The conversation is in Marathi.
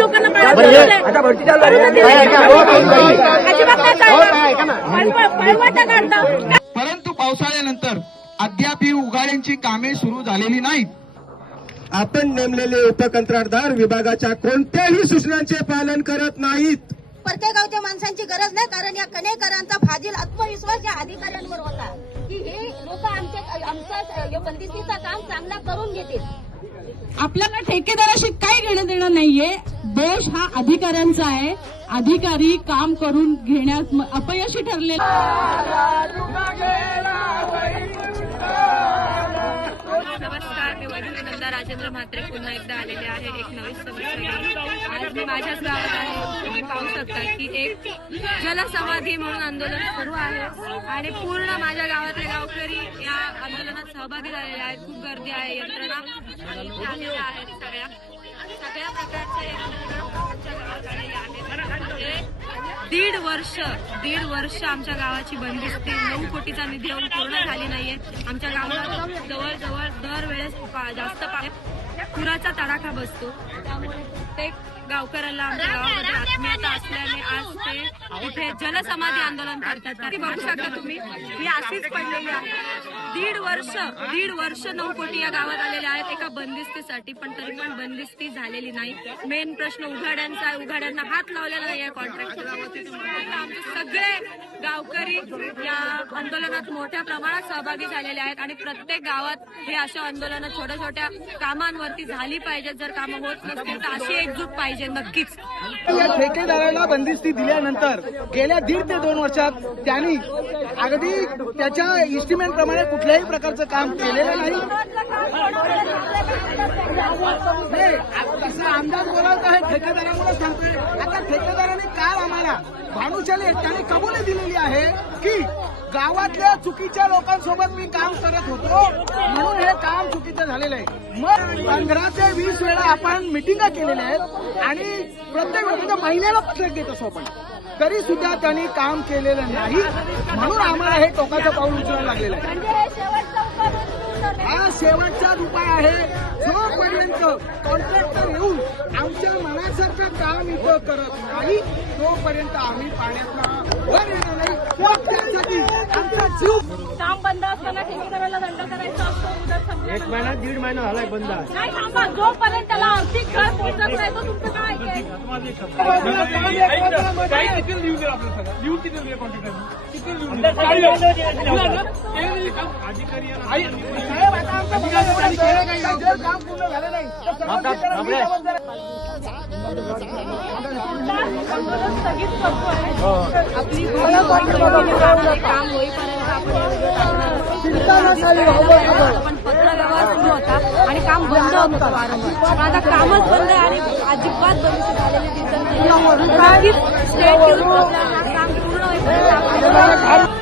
लोकांना परंतु पावसाळ्यानंतर अद्यापही उघाड्यांची कामे सुरू झालेली नाहीत. आपण नेमलेले उपकंत्राटदार विभागाच्या कोणत्याही सूचनांचे पालन करत नाहीत. प्रत्येक गावच्या माणसांची गरज नाही, कारण या कणेकरांचा फाजील आत्मविश्वास या अधिकाऱ्यांवर होता की हे लोक आमचा बंदिस्तीचं काम चांगला करून घेतील. आपल्याला ठेकेदाराशी काही घेणं देणं नाहीये. दोष हा अधिकाऱ्यांचा आहे. अधिकारी काम करून घेण्यास अपयशी ठरले. नमस्कार, मी वैद्यनंदा राजेंद्र म्हात्रे पुन्हा एकदा आलेले आहे एक नवीन समस्या. आज मी माझ्याच गावात आहे. तुम्ही पाहू शकता की एक जलसमाधी म्हणून आंदोलन सुरू आहे आणि पूर्ण माझ्या गावातले गावकरी या आंदोलनात सहभागी झालेले आहेत. खूप गर्दी आहे, यंत्रणा आलेल्या आहेत. सगळ्या प्रकारचे आमच्या गावात आलेले आहेत. दीड वर्ष आमच्या गावाची बंदिस्ती 9 कोटीचा निधी येऊन पूर्ण झाली नाहीये. आमच्या गावात जवळजवळ दरवेळेस जास्त पुराचा तडाखा बसतो. त्यामुळे प्रत्येक गावकऱ्याला आमच्या गावामध्ये आत्मीयता असल्याने आज ते इथे जलसमाधी आंदोलन करतात. बघू शकता तुम्ही, ही अशीच पडलेली आहे. दीड वर्ष 9 कोटी या गावात आलेले आहेत एका बंदिस्तीसाठी, पण तरी पण बंदिस्ती झालेली नाही. मेन प्रश्न उघाड्यांचा आहे. उघाड्यांना हात लावलेला नाही या कॉन्ट्रॅक्टच्या गावात. आमचे सगळे गावकरी या आंदोलनात मोठ्या प्रमाणात सहभागी झालेले आहेत आणि प्रत्येक गावात हे अशा आंदोलनं छोट्या छोट्या कामांवरती झाली पाहिजेत. जर कामं होत नसतील तर अशी एकजूट पाहिजे नक्कीच. या ठेकेदाराला बंदिस्ती दिल्यानंतर गेल्या 1.5 ते 2 वर्षात त्यांनी अगदी त्याच्या इस्टिमेट प्रमाणे कुठल्याही प्रकारचं काम केलेलं नाही. तसं अंदाज बोलावत आहे ठेकेदारामुळे सांगतोय. आता ठेकेदाराने काल आम्हाला भानुशाली त्यांनी कबुली दिलेली आहे की गावातल्या चुकीच्या लोकांसोबत मी काम करत होतो म्हणून हे काम चुकीचं झालेलं आहे. मग 15 ते 20 वेळा आपण मिटिंगा केलेल्या आहेत आणि प्रत्येक वेळेला महिन्याला पत्रक देत असतो आपण, तरी सुद्धा त्यांनी काम केलेलं नाही. म्हणून आम्हाला हे टोकाचं पाऊल उचलायला लागलेलं आहे. हा शेवटचा उपाय आहे. जोपर्यंत कॉन्ट्रॅक्टर येऊन आमच्या मनासारखं काम इथं करत नाही तोपर्यंत आम्ही पाण्यातला वर येणार नाही. त्यासाठी आमचा जीव. काम बंद असताना ठेकेदाराला दंड करायचा असतो. 1 महिना 1.5 महिना झालाय बंद आहे. नाही थांबा, जोपर्यंत त्याला आर्थिक घर पोहोचत नाही तो तुमचं काय आहे? काम पूर्ण झालं नाही. स्थगित करतो आहे. आपली काम होईपर्यंत आपण पत्र व्यवहार सुरू होता आणि काम बंद होत होतं वारंवार. आता कामच बंद आहे आणि अजिबात बंद झालेले दिसत नाही. स्टेट काम पूर्ण होईपर्यंत